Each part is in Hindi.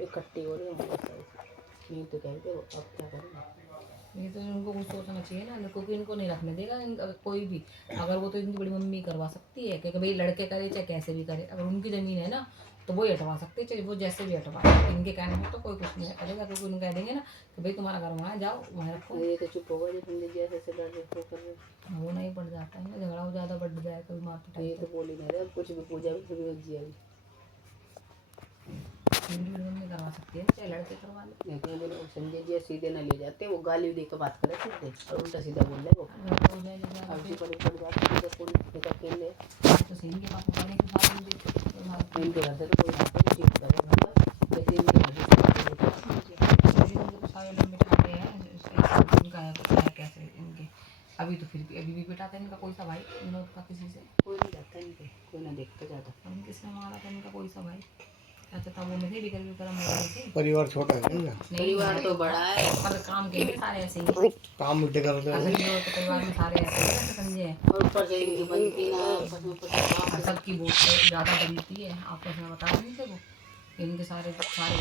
इकट्ठी हो रही है नहीं तो कहते हो अब क्या करेंगे। ये तो इनको कुछ सोचना चाहिए ना, क्योंकि इनको नहीं रखने देगा कोई भी। अगर वो तो इनकी बड़ी मम्मी करवा सकती है कि भाई लड़के करे चाहे कैसे भी करे, अगर उनकी ज़मीन है ना तो वो ही हटवा सकते हैं, चाहे वो जैसे भी हटवाए। इनके कहने में तो कोई कुछ नहीं करेगा, क्योंकि उनको कह देंगे ना कि भाई तुम्हारा घर वहाँ जाओ वहाँ रखो। ये तो चुप होगा जब जैसे लड़ रहे हो कर रहे वो नहीं बढ़ जाता है ना, झगड़ा हो ज़्यादा बढ़ जाए कभी मार पिटाई। ये तो बोल ही नहीं रहे, कुछ भी पूजा भी जी आई में करवा सकती है, चाहे लड़के करवा ले। लेकिन बोलो संजय जी सीधे ना ले जाते, वो गाली दे के बात करे सीधे और उल्टा सीधा बोल रहे वो अब जी बड़ी बड़ी बात सीधे कौन सीधा खेल ले तो सीन के पापा वाले के साथ दे इनके घर से तो कोई बात नहीं चीज कर जैसे इनके घर से इनके सारे लोग बिठाते हैं इनका है कैसे इनके अभी तो फिर भी अभी भी बिठाते हैं इनका कोई सा भाई विनोद का किसी से कोई नहीं जाता इनके, कोई ना देखता जाता किसने मारा था इनका कोई सा भाई। अच्छा था वो मुझे भी करम हो रही थी। परिवार छोटा है क्या? परिवार तो बड़ा है पर काम के लिए सारे ऐसे ही काम मुद्दे करते हैं तो परिवार में सारे ऐसे ही समझे। और ऊपर से इनकी बनती ना आपस में सबकी वोट ज़्यादा बनती है आपस में बता नहीं थे वो इनके सारे भाई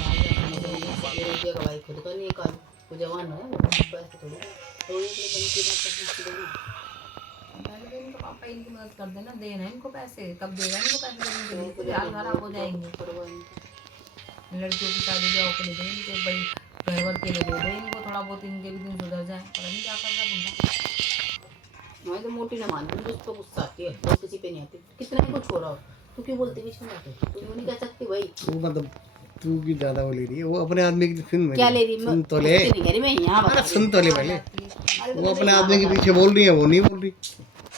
भाई खुद का नहीं कर वो जवान है वो पैसे थोड़ी तो ये बनती ना पहले तो इनका पापा इनकी मदद कर देना, देना इनको पैसे, कब देगा इनको पैसे देने के लिए यार खराब हो जाएंगे। लड़कियों की शादी ब्याह के लिए देंगे भाई घर वर के लिए दे दें इनको, थोड़ा बहुत इनके भी दिन सुधर जाए। पर नहीं क्या कर रहा बुढ़ा। मैं तो मोटी ना मानती हूँ, उसको गुस्सा आती है वो किसी पे नहीं आती, कितना कुछ हो रहा हो तू क्यों बोलती बीच में आते तू नहीं कह सकती भाई। वो मतलब तू की ज्यादा वो ले रही है, वो अपने आदमी की सुन क्या ले रही सुन तो ले मैं यहाँ सुन तो ले पहले, वो अपने आदमी के पीछे बोल रही है वो नहीं बोल रही।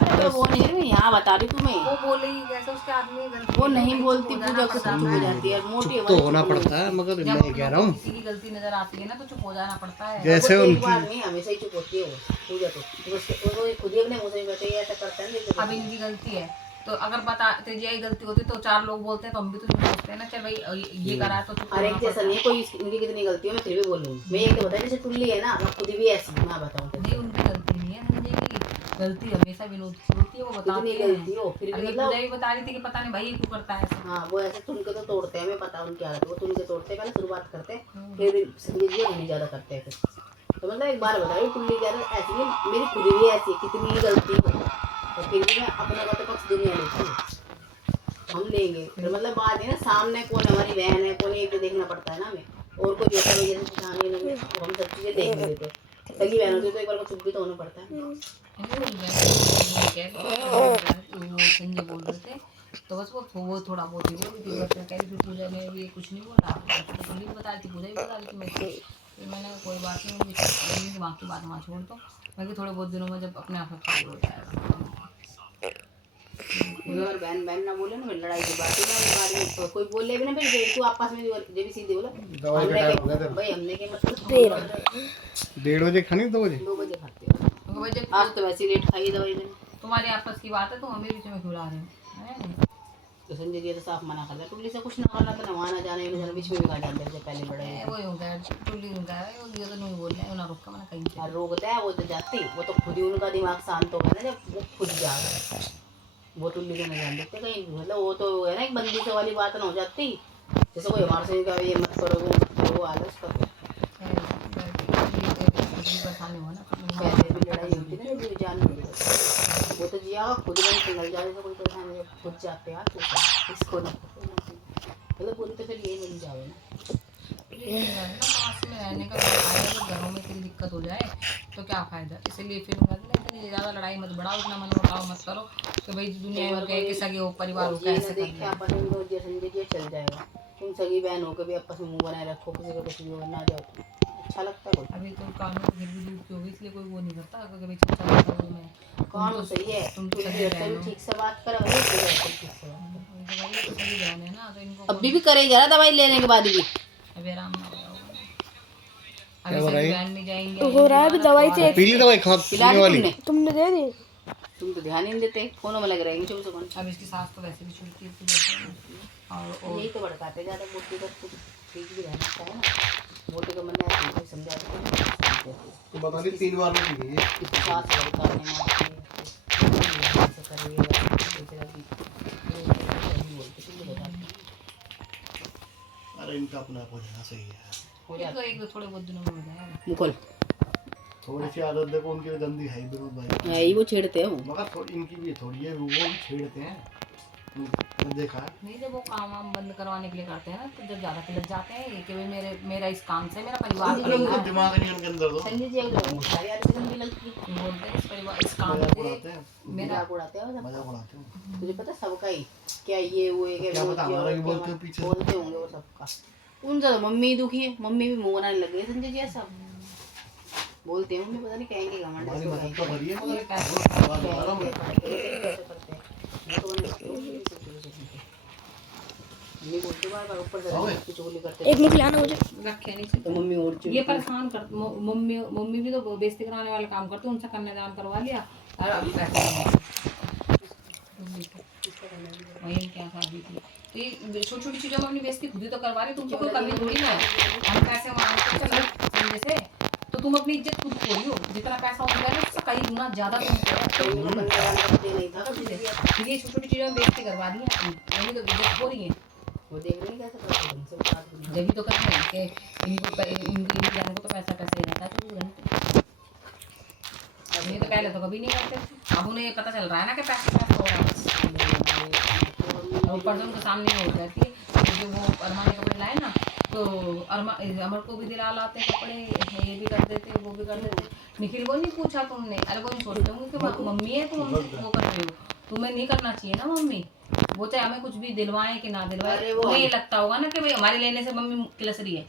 अरे वो नहीं मैं यहाँ बता रही तुम्हें वो बोलेगी कैसे उसके आदमी वो नहीं बोलती पूजा को चुप हो जाती है मोटी तो होना पड़ता है मगर मैं कह रहा हूँ किसी की गलती नजर आती है ना तो चुप हो जाना पड़ता है। जैसे उनकी बात नहीं हमेशा ही चुप होती है वो पूजा तो वो खुद ही अपने मुंह से कहते हैं ऐसा करता है। अब इनकी गलती है तो अगर बता तेरी यही गलती होती तो चार लोग बोलते हैं तो हम भी तो सोचते हैं ना चल भाई ये करा तो अरे जैसा नहीं कोई इनकी कितनी गलती है मैं फिर भी बोलूँगी मैं ये तो बता जैसे टुल्ली है ना मैं खुद भी ऐसी मैं बताऊँ नहीं उनकी गलती नहीं है संजय की गलती हमेशा विनोद की होती है वो बताती है गलती हो फिर भी मतलब भी बता रही थी कि पता नहीं भाई क्यों करता है ऐसा। हाँ वो ऐसे तुनके तो तोड़ते हैं हमें पता उनकी आदत वो तुनके तोड़ते हैं पहले शुरुआत करते हैं फिर संजय जी नहीं ज़्यादा करते हैं फिर तो मतलब एक बार बताइए टुल्ली ज़्यादा ऐसी नहीं मेरी खुद भी ऐसी है कितनी ही गलती हो तो फिर भी मैं अपने का तो पक्ष दुनिया लेती हूँ हम लेंगे फिर मतलब बात है ना सामने कौन हमारी बहन है कौन एक तो देखना पड़ता है ना हमें और कोई बेटा वजह से सिखाने लगे तो हम सब चीज़ें देख लेते सगी बहन होती तो एक बार को चुप भी तो होना पड़ता है। संजय बोल रहे थे तो बस वो थोड़ा बहुत ही बोली थी बस कह रही थी पूजा में भी कुछ नहीं बोला तो भी बता रही थी पूजा भी बता रही थी मैं फिर मैंने कोई बात नहीं दिमाग की बात वहाँ छोड़ दो मैं थोड़े बहुत दिनों में जब अपने आप में खाली हो जाएगा अगर बहन बहन ना बोले ना लड़ाई की बात है तो कोई बोले भी ना भाई तू आपस में जो भी सीधे बोला भाई हमने के मतलब 1:30 बजे खानी 2 बजे खाते हो आज तो वैसे लेट खाई दवाई मैंने तुम्हारी आपस की बात है तो हमें बीच में क्यों ला रहे हैं तो संजय जी तो साफ मना कर दिया टुल्ली से कुछ ना करना तो ना जाने बीच में भी खा डाल दे पहले लड़ाई वो होगा टुल्ली होगा वो दिया तो नहीं बोल रहे ना रोक मना कहीं रोकता है वो तो जाती वो तो खुद ही उनका दिमाग शांत होगा ना जब वो खुद जाएगा वो टुल्ली को नहीं जान देते कहीं मतलब वो तो है ना एक बंदी से वाली बात ना हो जाती जैसे कोई हमारे से कहा ये मत करो वो मत करो वो आलस कर परेशानी हो ना पहले भी लड़ाई होती ना जो जान वो तो जिया खुद में निकल जाए तो कोई परेशानी खुद जाते हैं इसको नहीं मतलब पूरी तो फिर यही मिल जाओ ना पास में रहने का फायदा तो घरों में इतनी दिक्कत हो जाए तो क्या फ़ायदा इसलिए फिर इतनी ज़्यादा लड़ाई मत बढ़ाओ इतना मन उठाओ मत करो तो भाई दुनिया में कहे कि सगे हो परिवार हो कैसे देखे अपन ये चल जाएगा तुम सगी बहन हो के भी आपस में मुँह बनाए रखो किसी का कुछ भी ना जाओ अच्छा लगता है अभी तो कानून फिर भी दूर की होगी इसलिए कोई वो नहीं करता अगर भाई मैं कानून सही है तुम तो ठीक से बात कर अभी भी करे जा रहा दवाई लेने के बाद भी अभी आराम ना हो रहा है अभी दवाई से पीली दवाई खा पिलाने वाली तुमने दे दी तुम तो ध्यान ही नहीं देते फोनों में लग रहे हैं 24 घंटे अब इसकी सास तो वैसे भी छुट्टी है और यही तो भड़काते ज़्यादा मोटी का कुछ ठीक भी रहना चाहिए ना मोटे का मन है समझा तो बता दी 3 बार में दी है इसकी सास भड़काने में ऐसे करिए अरे इनका उसका अपना हो जाना सही है। हो जाएगा एक दो थोड़े बहुत दिनों में हो जाएगा। मुकुल थोड़ी सी आदत देखो उनकी भी गंदी है विनोद भाई। यही वो छेड़ते हैं वो। मगर थोड़ी इनकी भी थोड़ी है, वो भी छेड़ते हैं, मैंने देखा है। नहीं जब वो काम वाम बंद करवाने के लिए करते हैं ना तो जब ज्यादा खिलत जाते हैं कि भाई मेरा इस काम से मेरा परिवार अरे उनका दिमाग नहीं उनके अंदर तो संजय जी अगर सारी आदतें गंदी लगती है। बोलते हैं इस परिवार इस काम मजाक से उड़ाते हैं, मेरा मजाक उड़ाते हैं मजाक उड़ाते हैं। तुझे पता सबका ही क्या ये वो है क्या पता हमारा ही बोलते हैं पीछे। बोलते होंगे वो सबका। उनसे तो मम्मी दुखी है, मम्मी भी मुंह बनाने लग गई संजय जी ऐसा बोलते हैं मम्मी, पता नहीं कहेंगे घमंड हमारी से मदद तो भरी है मगर ये पैसे वो बात बता रहा हूँ मैं। मम्मी बोलते बार ऊपर से ओए। की चुगली करते एक मुख लाना मुझे। रखे नहीं तो मम्मी और ये चिढ़ती। परेशान कर मम्मी मम्मी भी तो बेइज्जती कराने वाले काम करते उनसे कन्यादान करवा लिया और अब पैसे वही क्या शादी थी तो ये छोटी छोटी चीजों में अपनी बेइज्जती खुद ही तो करवा रही तुमसे कोई कमी थोड़ी ना है। हम पैसे मांगते चलो समझे से तो तुम अपनी इज्जत खुद खो रही हो, जितना पैसा उनका है उससे कई गुना ज्यादा तुम खो रहे हो। नहीं था फिर ये छोटी छोटी चीजों में बेइज्जती करवा रही है अपनी, यही तो इज्जत खो रही है। वो देख रहे नहीं कैसे करते हैं, उनसे बात करनी। जब भी तो करते हैं कि इनकी जाने को तो पैसा पैसा ही रहता है 24 घंटे। ये तो पहले तो कभी नहीं करते थे, अब उन्हें पता चल रहा है ना कि पैसा पैसा हो रहा है। और ऊपर से उनके सामने हो जाती है जो वो अरमा ने कपड़े लाए ना तो अमर को भी दिला लाते कपड़े, ये भी कर देते वो भी कर देते। निखिल को नहीं पूछा तुमने? अरे वो नहीं सोचते होंगे कि मम्मी है तुम वो कर रहे हो, तुम्हें नहीं करना चाहिए ना मम्मी। वो चाहे हमें कुछ भी दिलवाएं कि ना दिलवाएं, अरे वो उन्हें ये लगता होगा ना कि भाई हमारे लेने से मम्मी किलस रही है।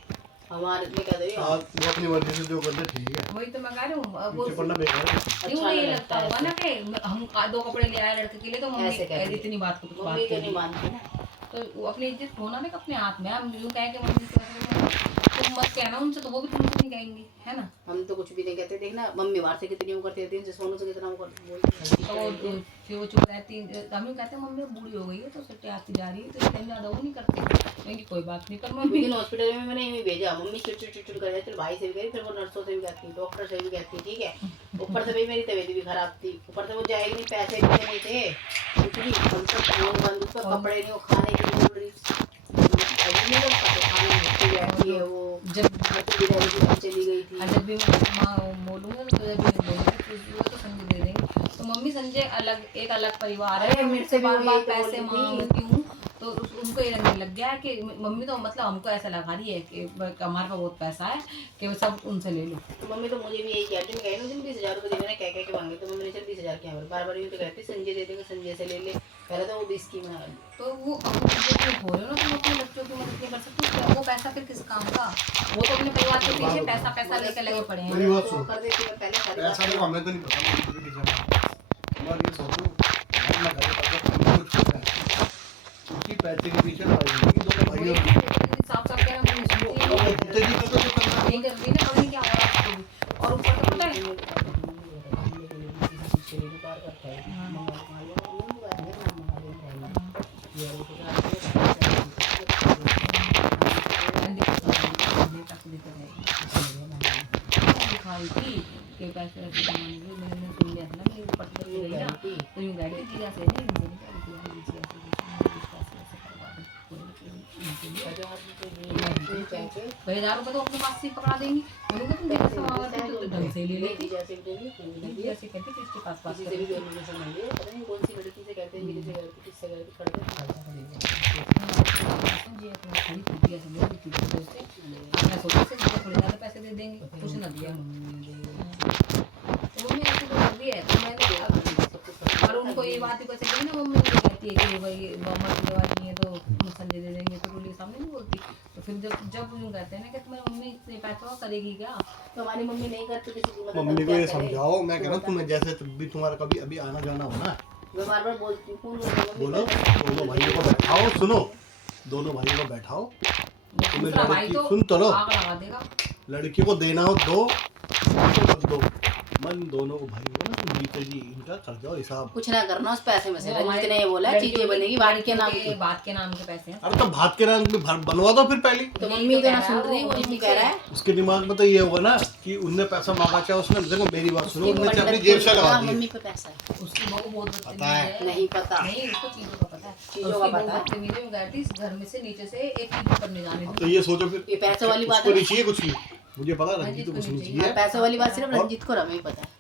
हमारे में क्या दे हाँ, वो अपनी मर्जी से जो करते ठीक है, वही तो मैं कह रही हूँ वो पीछे पड़ना बेकार है। क्यों नहीं लगता होगा ना कि हम 2 कपड़े ले आए लड़के के लिए तो मम्मी ऐसे कहती है। इतनी बात को मम्मी तो नहीं मानती ना। तो वो अपनी इज्जत होना ना अपने हाथ में। हम यूँ कहें कि मम्मी तुम मत कहना उनसे तो वो भी तुमसे नहीं कहेंगे है ना। हम तो कुछ भी नहीं कहते, देखना मम्मी बाहर से कितनी वो करती रहती है, सोनू से कितना वो तो बोलती है। फिर वो चुप रहती हम यूँ कहते हैं मम्मी बूढ़ी हो गई है तो सट्टे आती जा रही है तो इसलिए ज़्यादा वो नहीं करते। क्योंकि कोई बात नहीं पर मम्मी लेकिन हॉस्पिटल में मैंने यूँ भेजा, मम्मी चिड़ कर जाती, भाई से भी कही, फिर वो नर्सों से भी कहती, डॉक्टर से भी कहती, ठीक है। ऊपर से भी मेरी तबीयत भी खराब थी, ऊपर से वो जाएगी नहीं, पैसे भी नहीं थे कुछ नहीं, हम सब फोन बंद, उसका कपड़े नहीं, वो खाने की नहीं बोल रही, अभी नहीं बोल पाते, खाने में बैठी है वो जब बिरयानी की तरफ चली गई थी। जब भी मैं बोलूँगा तो जब भी बोलूँगा तो संजय दे देंगे। तो मम्मी संजय अलग एक अलग परिवार है। अरे मैं मेरे उनसे से बार भी बार वही तो पैसे बोली थी। मांगती हूँ तो उनको ये लगने लग गया है कि मम्मी तो मतलब हमको ऐसा लगा रही है कि हमारे पास बहुत पैसा है कि सब उनसे ले लो। तो मम्मी तो मुझे भी यही कहती है, कहीं ना 20,000 रुपये देने कह कह के मांगे, तो मम्मी ने चल 20,000 क्या बार बार यूँ तो कहती संजय दे देंगे, संजय से ले ले, पहले तो वो 20 की बना ली। तो वो अपने हो रहे हो ना तुम अपने बच्चों की मदद नहीं कर सकते तो वो पैसा फिर किस काम का? वो तो अपने परिवार के पीछे पैसा पैसा लेके लगे पड़े हैं। मेरी बात वो सुन, कर देती है पहले सारी ऐसा बात। देखो हमें तो नहीं पता मुझे भी किसी में, और ये सोचो अपना घर का कुछ है उसी पैसे के पीछे लड़ाई होगी दोनों भाइयों में। साफ साफ कह रहा हूँ कुत्ते जी करते जो करना है। नहीं कर रही ना पता नहीं क्या हो रहा है उसको भी। और ऊपर से पता है दिखाई थी कि पैसे रखे जमाने में मैंने सुन लिया था ना कि ऊपर से गई ना तो यूँ गाड़ी की जैसे नहीं भाई 1000 रुपये तो अपने पास से पकड़ा देंगी। मैंने कहा तुम जैसे समावत है तो ढंग से ले लेती जैसे कहती कि इसके पास किसी से भी डोनेशन मांगे, पता नहीं कौन सी लड़की से कहते हैं, मेरे से करते, किससे करते, करते थोड़े ज़्यादा पैसे दे देंगे कुछ ना दिया तो मम्मी ऐसी तो भी है तो मैंने और उनको ये बात ही कैसे कही ना मम्मी मुझे कहती है कि भाई मम्मा की दवा नहीं है तो संजय दे देंगे तो रूली सामने नहीं बोलती। तो फिर जब यूँ कहते हैं ना कि तुम्हारी मम्मी इतने पैसा करेगी क्या तो हमारी मम्मी नहीं करती किसी की मदद। मम्मी अब को क्या ये करे? समझाओ, मैं कह रहा हूँ तुम्हें जैसे भी तुम्हारा कभी अभी आना जाना हो ना, मैं बार बार बोलती हूँ फोन में, मम्मी बोलो कर- दोनों भाइयों को बैठाओ, सुनो दोनों भाइयों को बैठाओ, तुम्हें दूसरा भाई लड़की तो सुन तो लो, आग लगा देगा। लड़की को देना हो दो, तो मत दो, मन दोनों को भाई हो ना तुम जीते जी इनका कर जाओ हिसाब। कुछ ना करना उस पैसे में से, वो रंजित हमारे ने ये बोला चीजें बनेगी बात के नाम की। बात के नाम के पैसे हैं। अरे तो भात के रंग में बनवा दो फिर पहले। तो मम्मी तो ना सुन रही, वो नहीं कह रहा है। उसके दिमाग में तो ये होगा ना कि उनने पैसा मांगा, चाहे उसने, देखो मेरी बात सुनो, उनने चाहे अपनी जेब से लगा दी। मम्मी पे पैसा है, उसकी बहू बहुत पता है। नहीं पता। नहीं उसको चीजों का पता है। चीजों का उसकी पता बहू है। बदतमीजी में गई थी, इस घर में से नीचे से एक चीज करने जाने तो दी। ये सोचो फिर ये पैसों वाली बात उसको है। नहीं चाहिए कुछ भी, मुझे पता है रंजीत को कुछ नहीं चाहिए। पैसों वाली बात सिर्फ रंजीत को रमेश पता है।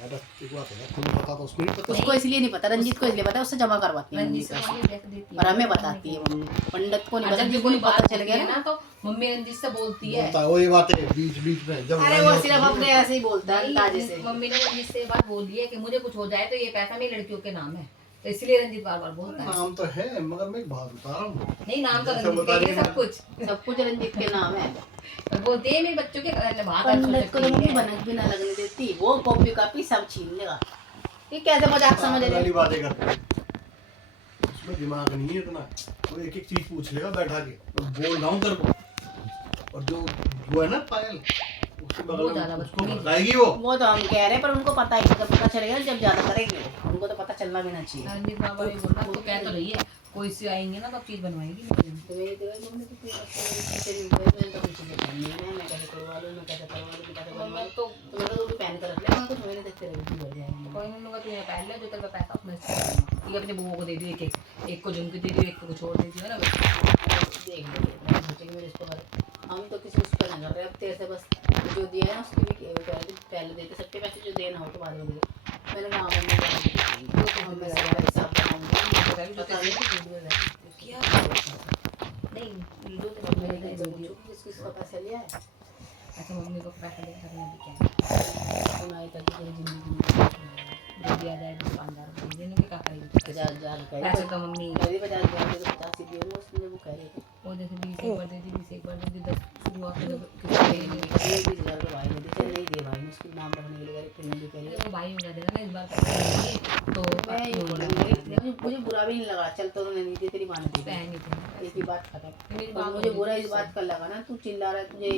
अरे एक बात है, तुम्हें पता तो उसको नहीं पता। उसको इसलिए नहीं पता, रंजीत को इसलिए पता है, उससे जमा करवाती है रंजीत मम्मी से पैसे। मम्मी देख देती है और हमें बताती है मम्मी, पंडित को नहीं और पता। जब जिस कोई दिन बात पता चल होती गया है ना, ना तो मम्मी रंजीत से बोलती है। बोलता है वो ये बात है बीच बीच में जब अरे वो सिर्फ अपने ऐसे ही बोलता है अंदाजे से। मम्मी ने रंजीत से ये बात बोली है कि मुझे कुछ हो जाए तो ये पैसा मेरी लड़कियों के नाम है, तो इसलिए रंजीत बार बार बोलता है। नाम तो है मगर मैं एक बात बता रहा हूँ, नहीं नाम तो जैसे रंजीत बता के रही लिए सब है। कुछ सब कुछ रंजीत के नाम है। पर बोलते हैं मेरे बच्चों के बात पंडित को तो मम्मी बनक भी ना लगने देती, वो कॉपी कापी सब छीन लेगा। ये कैसे मजाक समझ रहे वाली हैं? बातें करते हैं। उसमें दिमाग नहीं है इतना, वो एक एक चीज पूछ लेगा बैठा के, तो बोल रहा हूँ तेरे को। और जो वो है ना पायल, उसके वो बगल ज्यादा में उसको बदतमीज। बताएगी वो। वो तो हम कह रहे हैं, पर उनको पता ही जब पता चलेगा जब ज्यादा करेंगे वो। उनको तो पता चलना भी ना चाहिए। रंजीत बाबा ये बोल रहा तो कह तो रही है कोई से आएंगे ना तो चीज बनवाएगी मेरे लिए। तो मेरी तो भाई मम्मी तो पूरा तेरी मैंने तो कुछ नहीं करनी है, मैं कैसे करवा लूँ, मैं कैसे करवा लूँ, कैसे बनवा मैं लूँ। तो तो मैं तो भी पहन कर रख ले, मैं कुछ महीने देखते रहेगी बढ़ जाएंगे। कोई नहीं लूंगा, तू ये पहन ले जो तेरे पास पैसा अपने से। ये अपने बुआ को दे दियो, एक को झुमकी दे दियो, एक को कुछ और दे दियो ना बस। देख लो, मैं सोचेंगे मेरे इसको हम तो किसी उस पर नहीं कर रहे। अब तेरे से बस जो दिया है ना उसकी भी पहले देते, सबके पैसे जो देना हो तो बाद में दे। मैंने कहा मम्मी तो हम मैं सारा हिसाब बनाऊंगी, पता नहीं क्या नहीं वीडियो तो मैंने मैंने कहीं वीडियो किसका पैसा लिया है। ऐसे मम्मी को पैसा दे करने भी क्या सुनाई तक पूरी जिंदगी में जो दिया जाए दुकानदार को देने की क्या करेगी। 50,000 रुपये पैसे तो मम्मी 50,000 तो 50 ही दिए उसने, वो कह रहे थे वो जैसे 20 एक बार दे दी, 20 एक बार दे दी, 10 शुरुआत में किसी दे नहीं दी। 20,000 रुपये भाई ने दिए, नहीं दिए भाई ने उसके नाम रखने के लिए फिर भी कह रही वो भाई हो देगा ना इस बार पैसे देंगे, तो मैं ये बोलूँगी मुझे बुरा भी नहीं लगा, चल तो उन्होंने नहीं दिए, तेरी माँ ने दी थी। पहन ही थे एक ही बात खत्म। मेरी और बात मुझे हो बुरा गई इस बात का लगा ना, तू चिल्ला रहा है तुझे।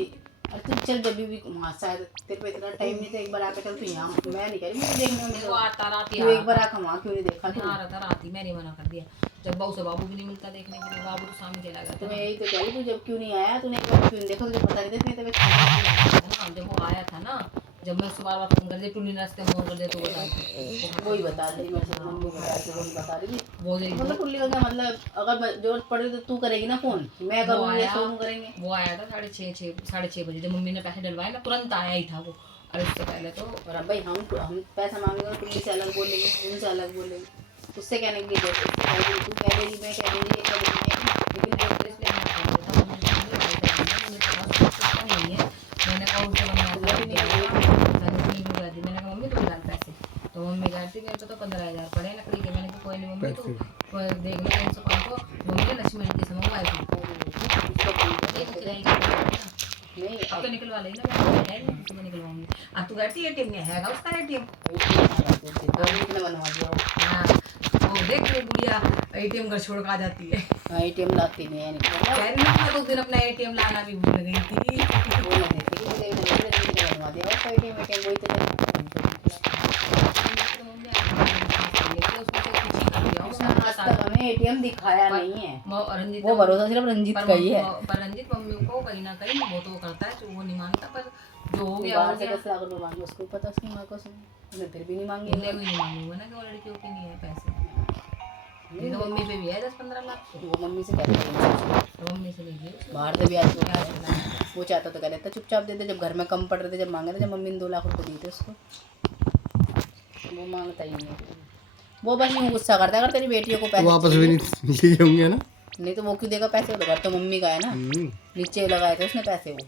अरे तू चल जब भी वहाँ शायद तेरे पे इतना टाइम नहीं था, एक बार आके चल तू यहाँ, मैं नहीं कह रही मुझे देखने में। वो आता रात तू एक बार आके वहाँ क्यों नहीं देखा तू? आ रहा था रात ही, मैंने मना कर दिया। जब बाबू से बाबू भी नहीं मिलता देखने के लिए, बाबू तो सामने चला गया तो था। मैं यही तो कह रही, तू जब क्यों नहीं आया, तूने एक बार क्यों नहीं देखा, तुझे पता नहीं था इतनी तबीयत खराब जब वो आया था ना, जब मैं उससे बार बार फोन कर दिया, टूनी रास्ते में फोन कर दिया तो बता वही बता रही मेरे से, मम्मी बता रही थी, वही बता रही थी। वो जो मतलब टुल्ली का क्या मतलब, अगर जरूरत पड़े तो तू करेगी ना फोन, मैं करूँगी या सोनू करेंगे। वो आया था 6:30 बजे, जब मम्मी ने पैसे डलवाए मैं तुरंत आया ही था वो। और इससे पहले तो और अब भाई हम पैसा मांगेंगे टुल्ली से अलग बोलेंगे, उनसे अलग बोलेंगे, उससे कहने के लिए तू कह देगी, मैं कह देगी, एक कह देगी, लेकिन वो इसलिए मैं फोन देता हूँ, मुझे पता नहीं है। मैंने कहा उनसे मैंने कहा मम्मी तुम डाल पैसे, तो मम्मी कहती मेरे को तो 15,000 पड़े लकड़ी के। मैंने कहा कोई नहीं मम्मी तू देख लो 305 को। मम्मी ने लक्ष्मण की से मंगवाई थी, नहीं अब तो निकलवा लेगी ना, मैं सुबह निकलवाऊंगी। अब तू कहती एटीएम में है उसका एटीएम। बनवा दिया हाँ वो देख रही गुड़िया एटीएम घर छोड़ कर आ जाती है। ATM लाती नहीं है, कह रही है मैं 2 दिन अपना एटीएम लाना भी भूल गई थी। वो नहीं देती कि बनवा दिया और ATM वही तो आज तक हमें ATM दिखाया नहीं है। रंजीत वो भरोसा सिर्फ रंजीत का ही है। पर रंजीत मम्मी को कहीं ना कहीं वो तो करता है, जो वो नहीं मानता, पर जो हो गया हो बाहर से गया। 10 लाख रुपए मांगे, उसको पता उसकी माँ को सुन, उसने फिर भी नहीं मांगे। इन्हें भी नहीं मांगूंगा ना कि वो लड़कियों के नहीं है पैसे। नहीं तो मम्मी पे भी है 10-15 लाख तो वो मम्मी से कहते हैं, मम्मी से लीजिए। बाहर से भी आज वो चाहता तो कह देता चुपचाप देते, जब घर में कम पड़ रहे थे, जब मांगे थे, जब मम्मी ने 2 लाख रुपए दिए थे उसको, वो मांगता ही नहीं। वो बस यूँ गुस्सा करता है अगर तेरी बेटियों को पैसे वापस भी नहीं लिए होंगे ना। नहीं तो वो क्यों देगा पैसे, तो घर तो मम्मी का है ना, नीचे लगाए थे उसने पैसे वो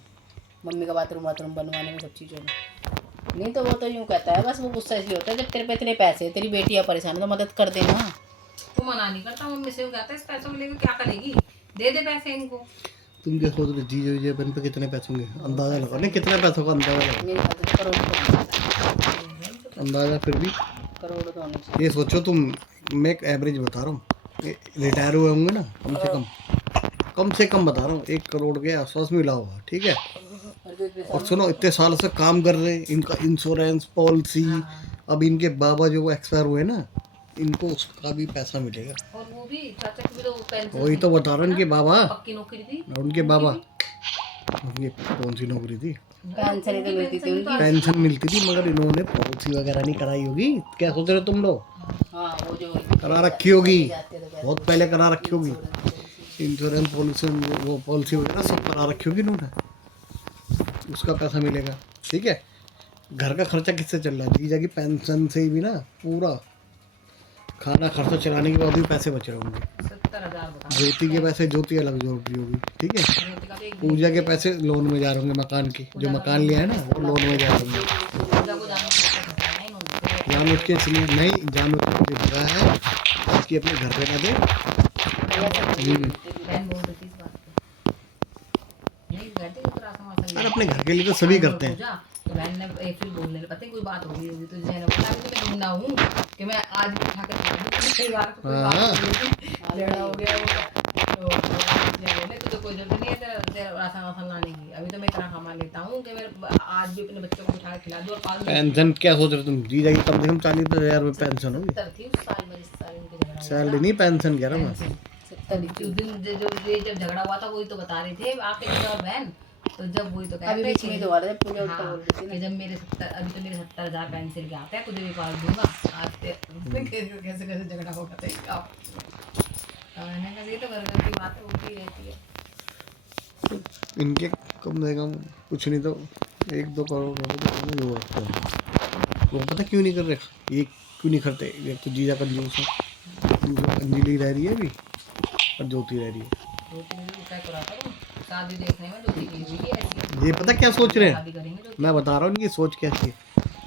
मम्मी का बाथरूम बनवाने में, सब चीज़ों में। नहीं तो वो तो यूँ कहता है, बस वो गुस्सा इसलिए होता है जब तेरे पे इतने पैसे, तेरी बेटियाँ परेशान है तो मदद कर देना। वो मना नहीं करता, मम्मी से वो कहता है इस पैसों को लेकर क्या करेगी, दे दे पैसे इनको। तुम क्या सोच रहे जीजे विजय बन पे कितने पैसों के अंदाजा लगाओ, नहीं कितने पैसों का अंदाजा लगाओ, मेरे ख्याल से करोड़ अंदाजा फिर भी तो होने चाहिए। ये सोचो तुम, मैं एक एवरेज बता रहा हूँ, रिटायर हुए होंगे ना कम से कम बता रहा हूँ 1 करोड़ के आसपास मिला होगा, ठीक है। और सुनो इतने साल से काम कर रहे हैं, इनका इंश्योरेंस पॉलिसी, अब इनके बाबा जो एक्सपायर हुए ना, इनको उसका भी पैसा मिलेगा। और वो भी चाचा की भी तो पेंशन वही तो बता रहा हूँ, इनके बाबा, पक्की नौकरी थी। उनके बाबा, उनकी कौन सी नौकरी थी, पेंशन ही तो मिलती थी उनकी। पेंशन मिलती थी, मगर इन्होंने पॉलिसी वगैरह नहीं कराई होगी। क्या सोच रहे हो तुम लोग? हाँ वो जो करा रखी होगी, जाते तो पैसे बहुत पहले करा रखी होगी। इंश्योरेंस पॉलिसी वो पॉलिसी वगैरह सब करा रखी होगी इन्होंने, उसका पैसा मिलेगा। ठीक है, घर का खर्चा किससे चल रहा है? जीजा की पेंशन से ही भी ना पूरा खाना खर्चा चलाने के बाद भी पैसे बच रहे होंगे। 70,000 बता। ज्योति के पैसे ज्योति अलग जोड़ रही होगी। ठीक है, ज्योति का तो एक पूजा के पैसे लोन में जा रहे होंगे, मकान की जो मकान लिया है ना वो लोन में जा रहे होंगे। पूजा को जाने के लिए बताया है इन्होंने। जान उठ के इसलिए नहीं, जान उठ के बताया है कि अपने घर पे ना दे। बहन बोल रही थी इस बात पे। नहीं करते तो राशन वासन और अपने घर के लिए तो सभी करते हैं। पूजा तो बहन ने फिर बोलने लगी, पता है कोई बात हो गई होगी तो जैन बोला कि मैं ढूंढा हूँ कि मैं आज भी उठा कर कई बार तो कोई बात हो गई, लड़ा हो गया वो तो कोई जरूरत नहीं है तेरा राशन वासन लाने की। अभी तो मैं इतना कमा लेता हूँ कि मैं आज भी अपने बच्चों को उठा के खिला दूँ और पाल दूँ। पेंशन क्या सोच रहे तुम? जीजा की कम से कम 40,000 रुपये पेंशन होगी। 70 थी उस साल में, जिस साल इनके झगड़ा हुआ सैलरी नहीं, पेंशन कह रहा हूँ मैं। 70 थी। उस दिन जब झगड़ा हुआ था वही तो बता रहे थे आके और बहन, तो जब वही तो कह अभी रहे बीच में तो वाला पूजा उठा हाँ, बोल रही थी कि जब मेरे 70 अभी तो मेरे 70,000 पेंसिल के आते हैं तुझे भी पाल दूंगा आज कैसे कैसे झगड़ा होगा तो क्या मैंने कहा ये तो घर घर की बात होती रहती है। इनके कम से कम कुछ नहीं तो 1-2 करोड़ रुपए तो होंगे लोग आपको। वो पता क्यों नहीं कर रहे? ये क्यों नहीं करते? एक तो जीजा का न्यूज़ है, जो अंजलि रह रही है अभी और ज्योति रह रही है। ज्योति ने भी क्या करा था शादी देखने में, ज्योति की हुई है ऐसी ये पता क्या सोच रहे हैं? शादी करेंगे ज्योति। मैं बता रहा हूँ इनकी सोच कैसी है।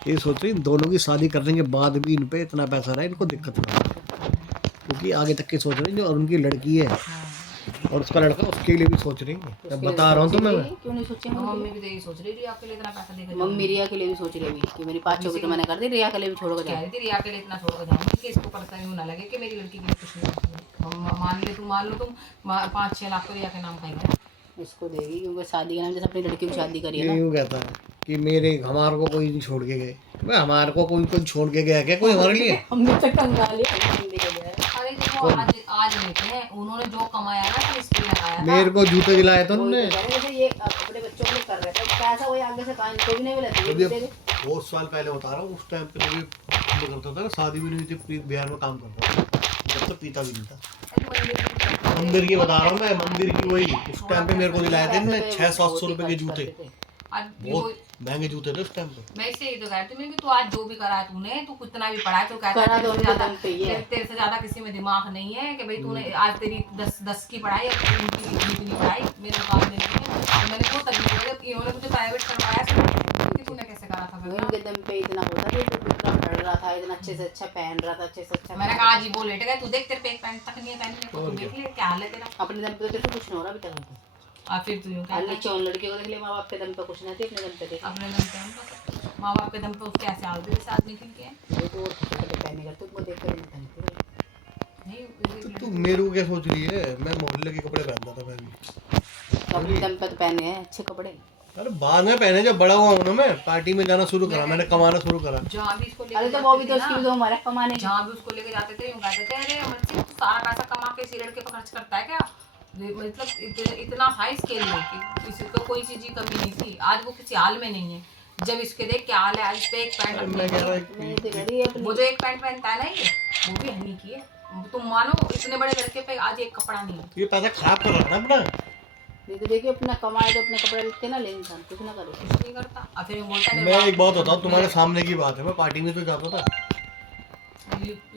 ये सोच रही दोनों की शादी करने के बाद भी इन पे इतना पैसा रहा है, इनको दिक्कत ना हो, क्योंकि आगे तक की सोच रही है। जो और उनकी लड़की है हाँ और उसका लड़का, उसके लिए भी सोच रही है। मैं बता रहा हूँ तो मैं क्यों नहीं सोचे तो मम्मी भी तो यही सोच रही थी आपके लिए इतना पैसा देकर मम्मी रिया के लिए भी सोच रही अभी कि मेरी 5 की तो मैंने कर दी, रिया के लिए भी छोड़ कह रही थी रिया के लिए इतना छोड़ कर जाऊंगी कि इसको परेशानी ना लगे कि मेरी लड़की के लिए कुछ नहीं। मान लो तुम 5-6 लाख तो रिया के नाम का ही है। इसको देगी क्योंकि शादी के नाम जैसे अपनी लड़की की शादी करी है ये ना। यूँ कहता है कि मेरे हमारे को कोई नहीं छोड़ के गए। मैं हमारे को कोई छोड़ के गया क्या? कोई हमारे लिए? हमने तक कंगा लिया हिंदी के लिए। अरे देखो आज लेते हैं उन्होंने जो कमाया ना तो इसके लिए लगाया था। मेरे को जूते दिलाए तो वही उन्होंने। तो कह रहे हैं, जैसे ये अपने बच्चों के लिए कर रहे थे पैसा, वही आगे से कान को भी नहीं मिला तो ये बहुत साल पहले बता रहा हूँ, उस टाइम पे भी मैं करता था ना, शादी भी नहीं हुई थी, बिहार में काम करता था, जब तक पीता भी नहीं था। मंदिर की बता रहा हूँ मैं, मंदिर की वही उस टाइम पे मेरे को दिलाए थे इन्होंने 600-700 रुपए के जूते, बहुत महंगे जूते थे उस टाइम पे। मैं इससे ये तो कहती हूँ तू आज जो भी करा है तूने, तू कितना भी पढ़ा है तो कहता करा है तो तेरे से उनके दम पे ही है। तेरे से ज्यादा किसी में दिमाग नहीं है कि भाई तूने आज तेरी 10 की पढ़ाई और उनकी इतनी पढ़ाई मेरे मुकाबले नहीं है। तो मैंने खुद तकलीफ है कि इन्होंने मुझे प्राइवेट करवाया कि तूने कैसे करा था। उनके दम पे इतना होता था, तो इतना पढ़ रहा था, इतना अच्छे से अच्छा पहन रहा था, अच्छे से अच्छा। मैंने कहा आज ही वो लेट गए, तू देख तेरे पे एक पैंट तक नहीं है पहनने को, तू देख ले क्या हाल है तेरा। अपने दम पे तो तेरे को कुछ नहीं हो रहा अभी तक। और फिर तू यूं कहता है, नीचे उन लड़कियों को देख ले, माँ बाप के दम पे कुछ नहीं थे, अपने दम पे देख। अपने दम पे हम माँ बाप के दम पे उसके ऐसे हाल जैसे आदमी ठीक है वो तो और छोटे पहने करते, तुमको देख कर नहीं पहनते। नहीं तू मेरे को क्या सोच रही है? मैं मोहल्ले के कपड़े पहनता था मैं भी। तो अपने दम पे तो पहने हैं अच्छे कपड़े। अरे बाद में पहने, जब बड़ा हुआ हूँ ना मैं, पार्टी में जाना शुरू करा, मैंने कमाना शुरू करा। जहाँ भी इसको अरे लेके तो वो भी जाते तो थे उसकी ना, भी तो हमारे कमाने। जहाँ भी उसको लेके जाते थे यूँ कहते थे अरे अमर सिंह सारा पैसा कमा के इसी लड़के पर खर्च करता है क्या। मतलब इतना हाई स्केल में कि किसी को कोई चीज की कमी नहीं थी। आज वो किसी हाल में नहीं है। जब इसके देख क्या हाल है, आज इस पे एक पैंट मैं कह रहा मैं तो कह रही है वो जो एक पैंट पहनता है ना ये वो भी हनी की है। तुम मानो इतने बड़े लड़के पे आज एक कपड़ा नहीं है। ये पैसा खराब कर रहा था अपना। नहीं तो देखिए अपना कमाए तो अपने कपड़े लेते ना ले, इंसान कुछ ना करे। कुछ नहीं करता और फिर बोलता है मैं एक बात बताऊँ तुम्हारे सामने की बात है, मैं पार्टी में तो जाता था,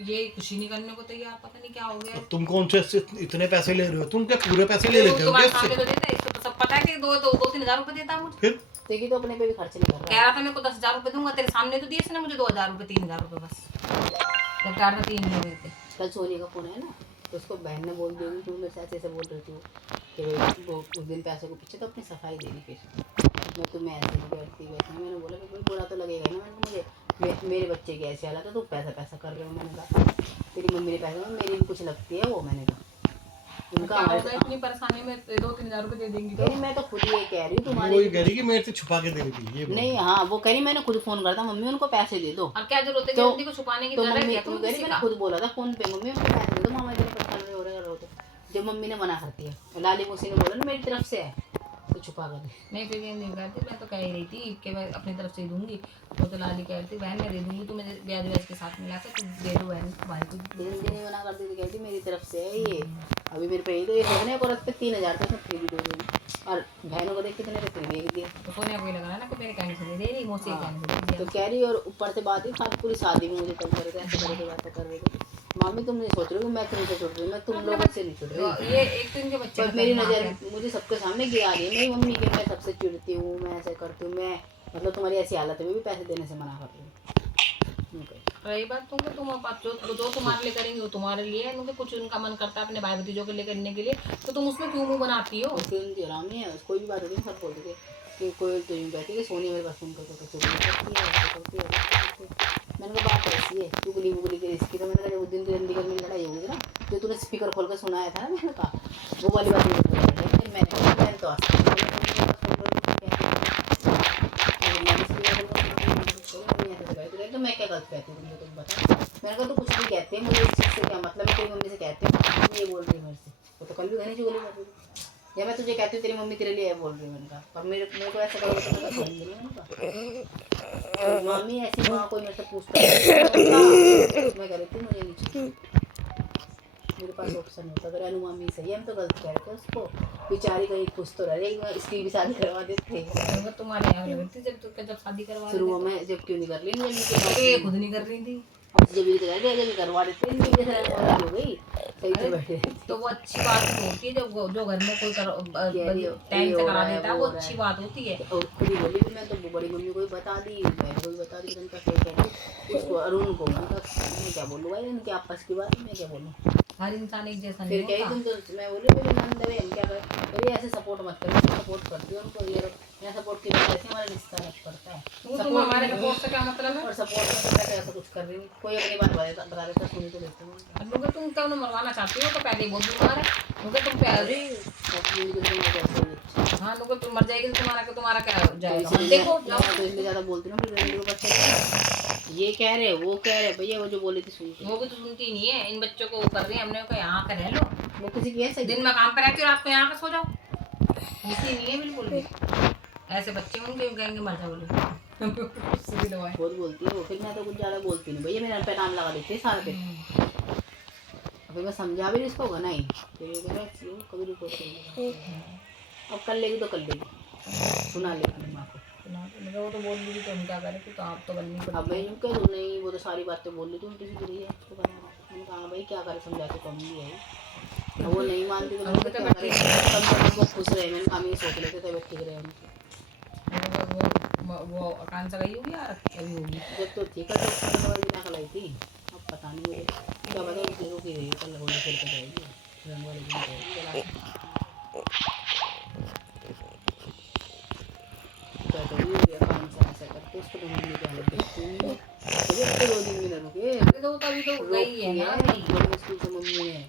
ये कुछ ही नहीं करने को तैयार, पता नहीं क्या हो गया। तो तुम कौन से इतने पैसे ले रहे हो? तुम क्या पूरे पैसे ले लेते हो तुम्हारे क्या सामने इससे? तो देता है, इसको तो सब पता है कि 2-3 हजार रुपए देता है मुझे। फिर देखिए तो अपने पे भी खर्च नहीं कर कह रहा। रहा था मेरे को 10,000 रुपए दूंगा, तेरे सामने तो दिए इसने मुझे 2,000 रुपए 3,000 रुपए बस। जब 4 था 3 नहीं देते। कल सोनी का फोन है ना, तो उसको बहन ने बोल दी कि मेरे साथ ऐसे बोल रही थी कि भाई वो उस दिन पैसे को पीछे तो अपनी सफाई दे दी। फिर मैं तुम्हें ऐसे नहीं बैठती वैसे नहीं। मैंने बोला कि कोई बुरा तो लगेगा ना। मैंने कहा मुझे मेरे बच्चे की ऐसी हालत है तो पैसा कर रहे हो। मैंने कहा तेरी मम्मी ने पैसे में मेरी भी कुछ लगती है वो। मैंने कहा उनका क्या हमारे होगा इतनी परेशानी में 2-3 हजार रुपए दे देंगी तो। कह रही मैं तो खुद ये कह रही हूँ तुम्हारे वही कह रही कि मेरे से छुपा के दे रही थी ये बोल। नहीं। हाँ वो कह रही मैंने खुद फोन करता मम्मी उनको पैसे दे दो। और क्या जरूरत है तो- जल्दी को छुपाने की तो जरूरत मम्मी है तुम तुम कह रही किसी मैंने का। खुद बोला था फोन पे मम्मी उनको पैसे दे दो, मामा इतने परेशान हो रहे हो तो। जब मम्मी ने मना करती है, लाली मौसी ने बोला ना मेरी तरफ से है, तो तो छुपा कर दे। नहीं फिर ये नहीं करती, मैं तो कह ही रही थी कि मैं अपनी तरफ से ही दूंगी। वो तो लाली कह रही थी बहन मैं दे दूंगी, तो मैं ब्याज व्याज के साथ मिला कर तुम दे दो बहन भाई को। लेकिन नहीं मना कर दी थी, कहती मेरी तरफ से है ये। अभी मेरे पे तो ये सोने को रखते 3,000 तो उसने फ्री भी दे दिए, और बहनों को देख कितने फ्री दे दिए। तो सोनिया को ही लगाना ना कि मेरे कहने से दे रही, मौसी के कहने से दे तो दिया। कह रही, और ऊपर से बात ही खाली पूरी शादी में मुझे तंग करे थे, ऐसे करे थे, बातें कर रहे थे। मामी तुम नहीं सोच रहे हो कि मैं तुमसे छुट रही हूँ, मैं तुम लोगों से नहीं छुट रही। ये एक तो इनके बच्चे पर मेरी नज़र मुझे सबके सामने गिरा रही है मेरी मम्मी के, मैं सबसे चिढ़ती हूँ, मैं ऐसे करती हूँ, मैं मतलब तुम्हारी ऐसी हालत में भी पैसे देने से मना कर रही हूँ। रही बात तुमको, तुम जो तुम्हारे लिए करेंगे वो तुम्हारे लिए है। उनके कुछ उनका मन करता है अपने भाई भतीजों के लिए करने के लिए, तो तुम उसमें क्यों मुंह बनाती हो? क्यों आराम नहीं है, कोई भी बात होती है सब बोल देते कि कोई तो यूँ कहती है कि सोनिया मेरे पास फोन करके चुगली करती है, ऐसे करती है, ऐसे करती है। मैंने कहा बात ऐसी है, चुगली वुगली के इसकी, तो मैंने कहा उस दिन चंडीगढ़ में लड़ाई होगी ना, जो तूने स्पीकर खोल कर सुनाया था ना, मैंने कहा वो वाली बात नहीं बोल। मैंने कहा मैंने तो आज तो मैं क्या गलत कहती हूँ तुम बता। मैंने कहा तो कुछ भी कहते हैं, मुझे इस चीज़ से क्या मतलब है, तेरी मम्मी से कहते हैं तुम ये बोल रही है मेरे से, वो तो कल भी कहनी चुगली कर रही थी, या मैं तुझे कहती हूँ तेरी मम्मी तेरे लिए ये बोल रही है। मैंने कहा पर मेरे को ऐसा करोगे तो मैं समझ नहीं। मैंने कहा मम्मी ऐसी माँ कोई मेरे से पूछता है, मैं कह रही थी मुझे नहीं चाहिए, मेरे पास ऑप्शन होता। अगर अनु मामी सही है, हम तो गलत कह रहे थे उसको, बेचारी कहीं खुश तो रह रही, इसकी भी शादी करवा देते। अगर तुम्हारे यहाँ लगती जब शादी करवा शुरू में जब क्यों नहीं कर ली, ये खुद नहीं कर रही थी, जब जब करवा देते हो गई सही तो बैठे। तो वो अच्छी बात होती है जब जो घर में कोई टाइम से करा देता है, वो अच्छी बात होती है। और खुद ही बोली कि मैं तो बड़ी मम्मी को ही बता दी, बहन को भी बता दी, उनका सही कह रही उसको, अरुण को। मैं क्या बोलूँ भाई, उनके आपस की बात मैं क्या बोलूँ। हर इंसान एक जैसा फिर नहीं कही होता। तुम तो, मैं बोली मेरी नंद है, हम क्या करें, अरे ऐसे सपोर्ट मत करो, सपोर्ट करती हो उनको, ये मैं सपोर्ट की वजह से हमारा रिश्ता रख पड़ता है। तुम हमारे सपोर्ट से क्या मतलब है? और सपोर्ट में तो मैं ऐसा कुछ कर रही हूँ, कोई अपनी बात बता देता सुनी तो लेती हूँ। अगर तुम क्या उन्हें मरवाना चाहती हो तो पहले ही बोल दूँ तुम्हारा, क्योंकि तुम प्यारे। हाँ लोग तुम मर जाएगी तो तुम्हारा क्या हो जाएगा? देखो तो इसलिए ज़्यादा बोलती हूँ ना, फिर को पता ये कह रहे वो कह रहे, भैया वो जो बोली थी सुनती, वो भी तो सुनती नहीं है। इन बच्चों को वो कर रही है, हमने कहा यहाँ का रह लो, वो किसी की ऐसे दिन में काम पे रहती हो, रात को यहाँ का सो जाओ, इसी नहीं है बिल्कुल भी। ऐसे बच्चे होंगे कहेंगे मर जाओ बहुत बोलती है वो, फिर मैं तो कुछ ज़्यादा बोलती नहीं, भैया मेरे पे नाम लगा देती है सारे पे। अभी मैं समझा भी इसको होगा नहीं, फिर ये कह रहा कभी रिपोर्ट अब कर लेगी तो कर लेगी, सुना ले अपनी माँ को। वो तो बोल दी तो हम क्या करें, तो आप तो बननी अब मैं यूँ कह दूँ नहीं, वो तो सारी बातें बोल ली तुम किसी की रही है उसको करना। मैंने कहा भाई क्या करे, समझा के कम भी है, अब वो नहीं मानती तो मैं क्या करें, कम वो खुश रहे। मैंने कहा ये सोच लेते तबियत ठीक रहे उनकी। वो आकांक्षा गई होगी यार, अभी होगी जब तो ठीक है डॉक्टर ने दवाई बिना खलाई थी, अब पता नहीं मुझे क्या पता उसकी रोकी रही, कल होली खेल कर जाएगी, रंग वाले दिन जाएगी, क्या करिए आकांक्षा ऐसा करके उसको तो मिलने की हालत देखती हूँ। तो 2 दिन भी ना रुके, तो तभी तो गई है ना अभी। बड़ी मुश्किल से मम्मी ने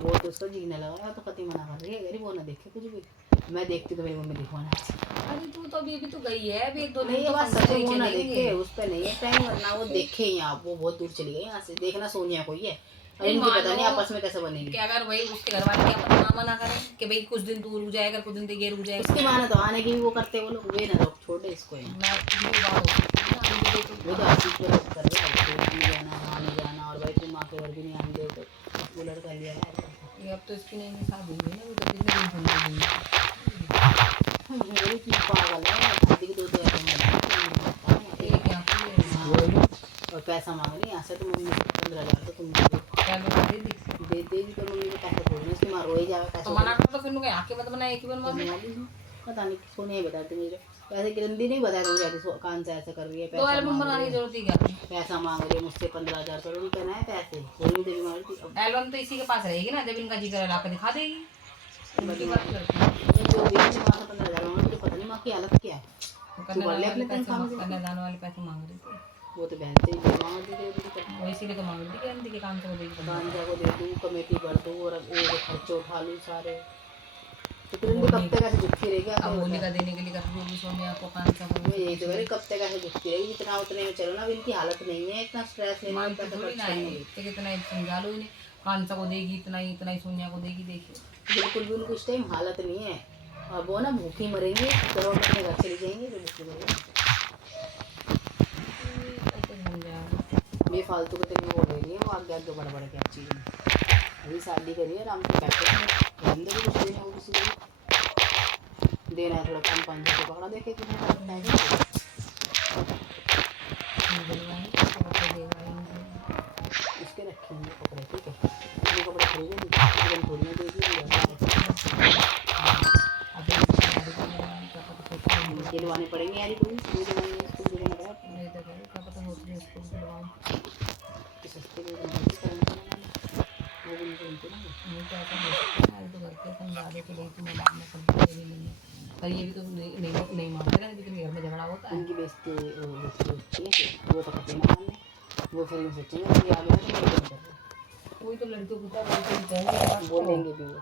वो तो उसको जीने लगा, तो पति मना कर रही है, अरे वो ना देखे कुछ भी, मैं देखती तो मेरी मम्मी दिखवाना। अरे तू तो अभी तो गई है, अभी 2 नहीं दिन ये तो बात फंक्शन सच है, ही वो ना चलेंगे। देखे उस पर नहीं है टाइम, वरना वो देखे ही आप, वो बहुत दूर चली गई यहाँ से, देखना सोनिया को ही है, और इनकी पता नहीं आपस में कैसे बनेगी। कि अगर वही उसके घर वाले क्या पता ना मना करें कि भाई कुछ दिन तू रुक जाएगा, कुछ दिन ये रुक जाएगा। उसके माने तो आने की भी वो करते वो लोग, वे ना छोड़े इसको यहाँ, मैं ये बात वो तो आशीष पे लोग कर रहे हैं, नहीं जाना वहाँ नहीं जाना, और भाई तुम माँ के घर भी नहीं आने दे, तो वो लड़का लिया है। ये अब तो इसकी नहीं शादी हुई है ना, वो तो कितने दिन सुन बड़ी चीज पागल है, शादी के 2 और पैसा मांग रही यहाँ से, तो मम्मी 15,000 तो तुम दे देगी, तो मम्मी को पैसा बोलना, इसकी माँ रोए जाएगा पैसा तो मना कर, तो फिर उनके आके मत बनाए कि बनवा दे। पता नहीं सोने ही बताती मुझे, पैसे की रंदी नहीं बताया मुझे, कान से ऐसा कर रही है, तो पैसा एल्बम मांग बनाने रही की है, जरूरत ही क्या थी? पैसा मांग रही है मुझसे 15,000 पर, उनको कहना है पैसे बोली देवी मारी थी। अब एल्बम तो इसी के पास रहेगी ना, जब इनका जिगर ला के दिखा देगी। उनकी बात करती है। मैं जो भी अपनी माँ से 15,000 मांगा, मुझे पता नहीं माँ की हालत क्या है, कन्यादान वाले पैसे मांग रही थी, वो तो बहन से ही मांग दी थी, वो इसीलिए तो मांग रही थी कि अंधी के काम से वो देगी। गांजा को दे दूँ, कमेटी भर दूँ, और अब ये खर्चे उठा लूँ सारे, तो तुम कब तक ऐसे दुखी रहेगी? अब होली का देने के लिए कर दूँगी सोनिया को, कांचा को। मैं यही तो कह रही, कब तक ऐसे दुखती रहेगी? जितना उतने में चलो ना, अब इनकी हालत नहीं है इतना स्ट्रेस लेने में, पैसा खर्च करने की। तो कितना ही समझा लो इन्हें, कांचा को देगी इतना ही सोनिया को देगी, देखिए बिल्कुल भी उनको इस टाइम हालत नहीं है, अब वो ना भूखी मरेंगे, चलो हम अपने घर चले जाएंगे तो भूखी मरेंगे। ऐसे बन जाएगा। बेफालतू को तेरी वो ले रही है, वो आगे आगे बड़ा बड़ा क्या चीज़ है। अभी शादी करी है आराम से बैठे हैं, धंधे भी कुछ देने वो किसी को देना है, थोड़ा कम 500 पकड़ा देखे कितने का लगता है। दिलवाएंगे, कपड़े दिलवाएंगे। इसके रखे होंगे कपड़े, ठीक है, ये कपड़े खरीदेंगे एकदम थोड़ी ना देगी। अभी इसकी गाड़ी का क्या पता सोच रही हूँ। दिलवाने पड़ेंगे यार, कोई स्कूल दिलवाएंगे, स्कूल दिलवाने पड़ा नहीं तो क्या पता सोच रही हूँ इसको दिलवाऊँ। सस्ते में दिलवाएंगे, वो भी नहीं बोलते ना। नहीं तो ऐसा हो सकता है ना, तो घर के समझा दे कि भाई तुम्हें बाद में कभी ये भी नहीं है, पर ये भी तो नहीं मानेगा, लेकिन घर में झगड़ा होता है। उनकी बेइज्जती होती है, वो तो कभी ना माने, वो फिर सोचेंगे कि आगे ना तो मेरे को कर रहे कोई तो लड़कियों को क्या बोलते हैं, बोलेंगे भी वो।